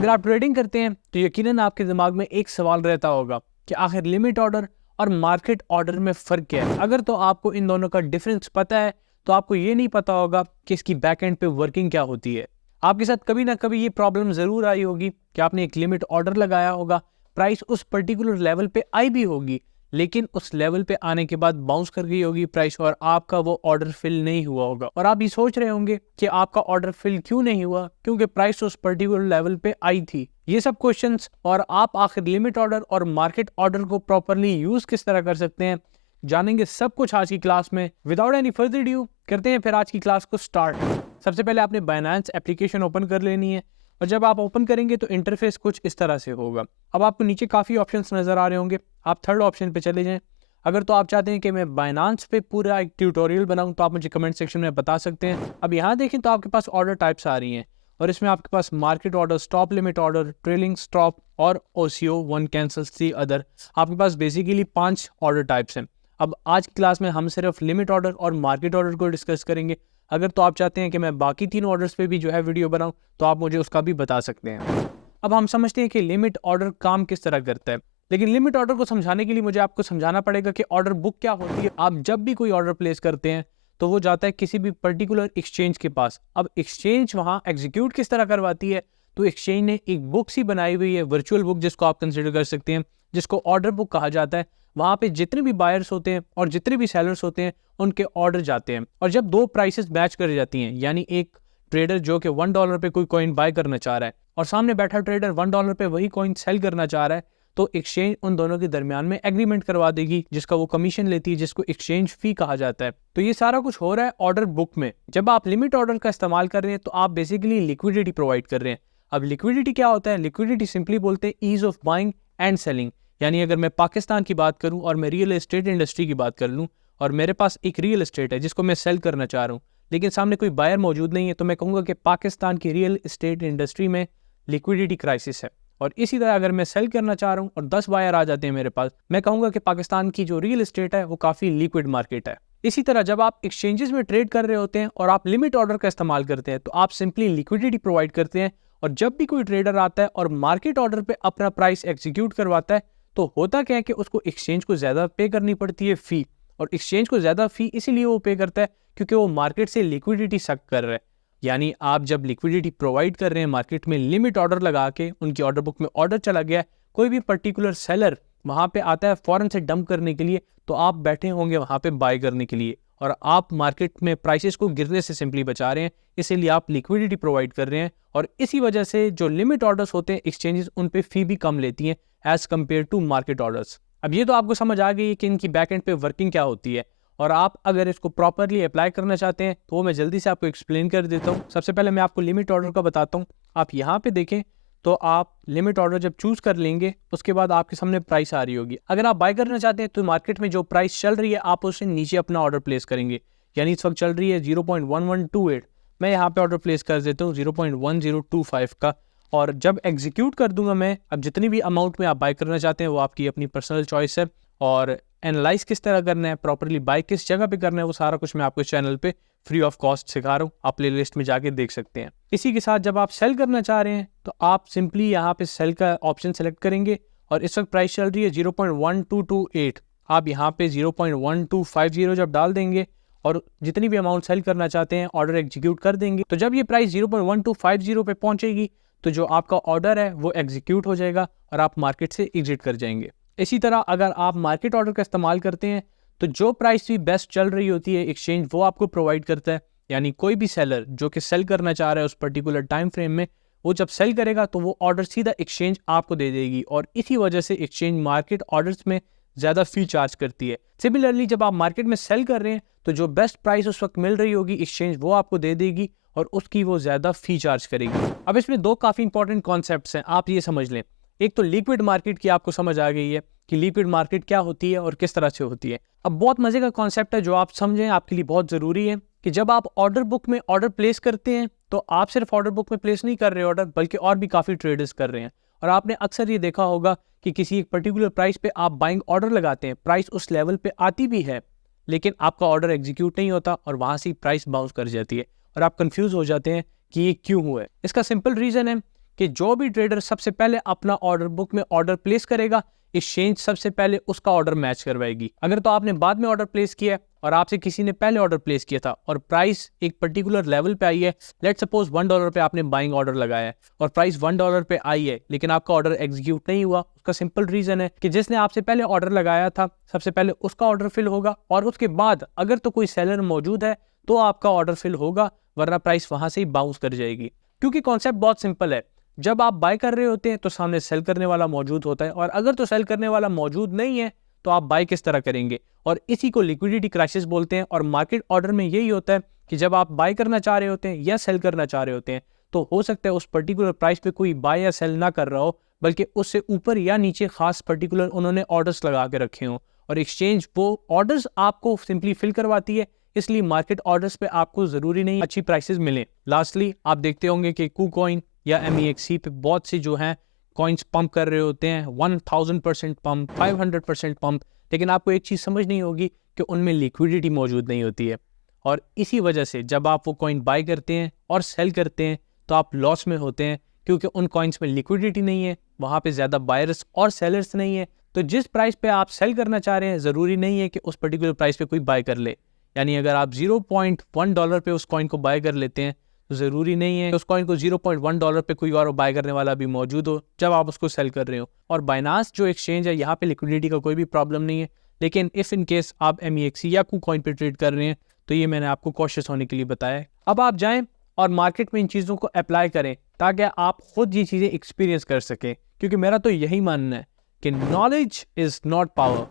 अगर आप ट्रेडिंग करते हैं तो यकीनन आपके दिमाग में एक सवाल रहता होगा कि आखिर लिमिट ऑर्डर और मार्केट ऑर्डर में फ़र्क क्या है। अगर तो आपको इन दोनों का डिफरेंस पता है तो आपको ये नहीं पता होगा कि इसकी बैक एंड पे वर्किंग क्या होती है। आपके साथ कभी ना कभी ये प्रॉब्लम ज़रूर आई होगी कि आपने एक लिमिट ऑर्डर लगाया होगा, प्राइस उस पर्टिकुलर लेवल पे आई भी होगी, लेकिन उस लेवल पे आने के बाद बाउंस कर गई होगी प्राइस और आपका वो ऑर्डर फिल नहीं हुआ होगा। और आप ये सोच रहे होंगे कि आपका ऑर्डर फिल क्यों नहीं हुआ, क्योंकि प्राइस उस पर्टिकुलर लेवल पे आई थी। ये सब क्वेश्चंस और आप आखिर लिमिट ऑर्डर और मार्केट ऑर्डर को प्रॉपरली यूज किस तरह कर सकते हैं, जानेंगे सब कुछ आज की क्लास में। विदाउट एनी फर्दर ड्यू करते हैं फिर आज की क्लास को स्टार्ट। सबसे पहले आपने बाइनेंस एप्लीकेशन ओपन कर लेनी है और जब आप ओपन करेंगे तो इंटरफेस कुछ इस तरह से होगा। अब आपको नीचे काफ़ी ऑप्शंस नज़र आ रहे होंगे, आप थर्ड ऑप्शन पे चले जाएं। अगर तो आप चाहते हैं कि मैं बाइनेंस पे पूरा एक ट्यूटोरियल बनाऊं तो आप मुझे कमेंट सेक्शन में बता सकते हैं। अब यहाँ देखें तो आपके पास ऑर्डर टाइप्स आ रही हैं और इसमें आपके पास market order, stop limit order, trailing stop और OCO, one cancels the other. आपके पास बेसिकली 5 ऑर्डर टाइप्स हैं। अब आज की क्लास में हम सिर्फ लिमिट ऑर्डर और मार्केट ऑर्डर को डिस्कस करेंगे। अगर तो आप चाहते हैं कि मैं बाकी 3 ऑर्डर्स पे भी जो है वीडियो बनाऊं तो आप मुझे उसका भी बता सकते हैं। अब हम समझते हैं कि लिमिट ऑर्डर काम किस तरह करता है, लेकिन लिमिट ऑर्डर को समझाने के लिए मुझे आपको समझाना पड़ेगा कि ऑर्डर बुक क्या होती है। आप जब भी कोई ऑर्डर प्लेस करते हैं तो वो जाता है किसी भी पर्टिकुलर एक्सचेंज के पास। अब एक्सचेंज वहाँ एग्जीक्यूट किस तरह करवाती है, तो एक्सचेंज ने एक बुक सी बनाई हुई है, वर्चुअल बुक जिसको आप कंसिडर कर सकते हैं, जिसको ऑर्डर बुक कहा जाता है। वहाँ पे जितने भी बायर्स होते हैं और जितने भी सेलर्स होते हैं उनके ऑर्डर जाते हैं और जब दो प्राइसेस मैच कर जाती हैं, यानी एक ट्रेडर जो कि $1 पे कोई कॉइन बाय करना चाह रहा है और सामने बैठा ट्रेडर $1 पे वही कॉइन सेल करना चाह रहा है, तो एक्सचेंज उन दोनों के दरमियान में एग्रीमेंट करवा देगी जिसका वो कमीशन लेती है, जिसको एक्सचेंज फी कहा जाता है। तो ये सारा कुछ हो रहा है ऑर्डर बुक में। जब आप लिमिट ऑर्डर का इस्तेमाल कर रहे हैं तो आप बेसिकली लिक्विडिटी प्रोवाइड कर रहे हैं। अब लिक्विडिटी क्या होता है? लिक्विडिटी सिंपली बोलते हैं ease of buying and selling. यानी अगर मैं पाकिस्तान की बात करूं और मैं रियल एस्टेट इंडस्ट्री की बात कर लूं और मेरे पास एक रियल एस्टेट है जिसको मैं सेल करना चाह रहा हूं, लेकिन सामने कोई बायर मौजूद नहीं है, तो मैं कहूँगा कि पाकिस्तान की रियल एस्टेट इंडस्ट्री में लिक्विडिटी क्राइसिस है। और इसी तरह अगर मैं सेल करना चाह रहा हूँ और 10 बायर आ जाते हैं मेरे पास, मैं कहूँगा कि पाकिस्तान की जो रियल एस्टेट है वो काफ़ी लिक्विड मार्केट है। इसी तरह जब आप एक्सचेंजेस में ट्रेड कर रहे होते हैं और आप लिमिट ऑर्डर का इस्तेमाल करते हैं तो आप सिंपली लिक्विडिटी प्रोवाइड करते हैं और जब भी कोई ट्रेडर आता है और मार्केट ऑर्डर पे अपना प्राइस एग्जीक्यूट करवाता है तो होता क्या है कि उसको एक्सचेंज को ज़्यादा पे करनी पड़ती है फ़ी। और एक्सचेंज को ज़्यादा फ़ी इसीलिए वो पे करता है क्योंकि वो मार्केट से लिक्विडिटी सक कर रहा है। यानी आप जब लिक्विडिटी प्रोवाइड कर रहे हैं मार्केट में, लिमिट ऑर्डर लगा के उनकी ऑर्डर बुक में ऑर्डर चला गया, कोई भी पर्टिकुलर सेलर वहाँ पे आता है फ़ौरन से डंप करने के लिए, तो आप बैठे होंगे वहाँ पे बाय करने के लिए और आप मार्केट में प्राइसेस को गिरने से सिंपली बचा रहे हैं, इसीलिए आप लिक्विडिटी प्रोवाइड कर रहे हैं। और इसी वजह से जो लिमिट ऑर्डर्स होते हैं एक्सचेंजेस उन पे फ़ी भी कम लेती हैं as compare to market orders. अब ये तो आपको समझ आ गई है कि इनकी बैक एंड पे वर्किंग क्या होती है और आप अगर इसको प्रॉपरली अप्लाई करना चाहते हैं तो मैं जल्दी से आपको एक्सप्लेन कर देता हूँ। सबसे पहले मैं आपको लिमिट ऑर्डर का बताता हूँ। आप यहाँ पे देखें तो आप लिमिट ऑर्डर जब चूज़ कर लेंगे उसके बाद आपके सामने प्राइस आ रही होगी। अगर आप बाय करना चाहते हैं तो मार्केट में जो प्राइस चल रही है आप उससे नीचे अपना ऑर्डर प्लेस करेंगे। यानी इस वक्त चल रही है 0.1128, मैं यहाँ पे ऑर्डर प्लेस कर देता हूँ 0.1025 का और जब एग्जीक्यूट कर दूंगा मैं, अब जितनी भी अमाउंट में आप बाय करना चाहते हैं वो आपकी अपनी पर्सनल चॉइस है और एनालाइज किस तरह करना है, प्रॉपरली बाय किस जगह पे करना है, वो सारा कुछ मैं आपको इस चैनल पे फ्री ऑफ कॉस्ट सिखा रहा हूँ। आप प्ले लिस्ट में जाके देख सकते हैं। इसी के साथ जब आप सेल करना चाह रहे हैं तो आप सिंपली यहाँ पे सेल का ऑप्शन सेलेक्ट करेंगे और इस वक्त प्राइस चल रही है 0.1228। आप यहाँ पे 0.1250 जब डाल देंगे और जितनी भी अमाउंट सेल करना चाहते हैं ऑर्डर एग्जीक्यूट कर देंगे, तो जब ये प्राइस 0.1250 पे पहुंचेगी तो जो आपका ऑर्डर है वो एग्जीक्यूट हो जाएगा और आप मार्केट से एग्जिट कर जाएंगे। इसी तरह अगर आप मार्केट ऑर्डर का इस्तेमाल करते हैं तो जो प्राइस भी बेस्ट चल रही होती है एक्सचेंज वो आपको प्रोवाइड करता है। यानी कोई भी सेलर जो कि सेल करना चाह रहा है उस पर्टिकुलर टाइम फ्रेम में, वो जब सेल करेगा तो वो ऑर्डर सीधा एक्सचेंज आपको दे देगी और इसी वजह से एक्सचेंज मार्केट ऑर्डर्स में ज़्यादा फी चार्ज करती है। सिमिलरली जब आप मार्केट में सेल कर रहे हैं तो जो बेस्ट प्राइस उस वक्त मिल रही होगी एक्सचेंज वो आपको दे देगी और उसकी वो ज़्यादा फी चार्ज करेगी। अब इसमें दो काफ़ी इंपॉर्टेंट कॉन्सेप्ट्स हैं, आप ये समझ लें। एक तो लिक्विड मार्केट की आपको समझ आ गई है कि लिक्विड मार्केट क्या होती है और किस तरह से होती है। अब बहुत मजे का कॉन्सेप्ट है जो आप समझें, आपके लिए बहुत ज़रूरी है कि जब आप ऑर्डर बुक में ऑर्डर प्लेस करते हैं तो आप सिर्फ ऑर्डर बुक में प्लेस नहीं कर रहे ऑर्डर, बल्कि और भी काफ़ी ट्रेडर्स कर रहे हैं। और आपने अक्सर ये देखा होगा कि किसी एक पर्टिकुलर प्राइस पे आप बाइंग ऑर्डर लगाते हैं, प्राइस उस लेवल पे आती भी है लेकिन आपका ऑर्डर एग्जीक्यूट नहीं होता और वहाँ से प्राइस बाउंस कर जाती है और आप कंफ्यूज हो जाते हैं कि ये क्यों हुआ है। इसका सिंपल रीज़न है कि जो भी ट्रेडर सबसे पहले अपना ऑर्डर बुक में ऑर्डर प्लेस करेगा, एक्सचेंज सबसे पहले उसका ऑर्डर मैच करवाएगी। अगर तो आपने बाद में ऑर्डर प्लेस किया है और आपसे किसी ने पहले ऑर्डर प्लेस किया था और प्राइस एक पर्टिकुलर लेवल पे आई है, लेट्स सपोज $1 पे आपने बाइंग ऑर्डर लगाया है और प्राइस $1 पे आई है, लेकिन आपका ऑर्डर एग्जीक्यूट नहीं हुआ। उसका सिंपल रीजन है कि जिसने आपसे पहले ऑर्डर लगाया था सबसे पहले उसका ऑर्डर फिल होगा और उसके बाद अगर तो कोई सेलर मौजूद है तो आपका ऑर्डर फिल होगा, वरना प्राइस वहां से ही बाउंस कर जाएगी। क्योंकि कॉन्सेप्ट बहुत सिंपल है, जब आप बाय कर रहे होते हैं तो सामने सेल करने वाला मौजूद होता है, और अगर तो सेल करने वाला मौजूद नहीं है तो आप बाय किस तरह करेंगे। और इसी को लिक्विडिटी क्राइसिस बोलते हैं। और मार्केट ऑर्डर में यही होता है कि जब आप बाय करना चाह रहे होते हैं या सेल करना चाह रहे होते हैं तो हो सकता है उस पर्टिकुलर प्राइस पे कोई बाय या सेल ना कर रहा हो, बल्कि उससे ऊपर या नीचे खास पर्टिकुलर उन्होंने ऑर्डर्स लगा के रखे हों, और एक्सचेंज वो ऑर्डर्स आपको सिंपली फिल करवाती है। इसलिए मार्केट ऑर्डर्स पे आपको जरूरी नहीं अच्छी प्राइसेस मिले। लास्टली आप देखते होंगे कि KuCoin या MEXC पे बहुत से जो हैं कॉइन्स पंप कर रहे होते हैं, 1000% पंप, 500% पंप, लेकिन आपको एक चीज़ समझ नहीं होगी कि उनमें लिक्विडिटी मौजूद नहीं होती है। और इसी वजह से जब आप वो कॉइन बाय करते हैं और सेल करते हैं तो आप लॉस में होते हैं, क्योंकि उन कॉइन्स में लिक्विडिटी नहीं है, वहाँ पे ज़्यादा बायर्स और सेलर्स नहीं है। तो जिस प्राइस पे आप सेल करना चाह रहे हैं ज़रूरी नहीं है कि उस पर्टिकुलर प्राइस पे कोई बाय कर ले। यानी अगर आप $0.1 पे उस कॉइन को बाय कर लेते हैं तो ज़रूरी नहीं है कि उस कॉइन को $0.1 पे कोई और बाय करने वाला भी मौजूद हो जब आप उसको सेल कर रहे हो। और बाइनांस जो एक्सचेंज है यहाँ पे लिक्विडिटी का कोई भी प्रॉब्लम नहीं है, लेकिन इफ़ इन केस आप MEXC या KuCoin पे ट्रेड कर रहे हैं तो ये मैंने आपको कॉशियस होने के लिए बताया है। अब आप जाएं और मार्केट में इन चीज़ों को अप्लाई करें ताकि आप खुद ये चीज़ें एक्सपीरियंस कर सकें, क्योंकि मेरा तो यही मानना है कि knowledge is not power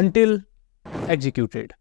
until executed।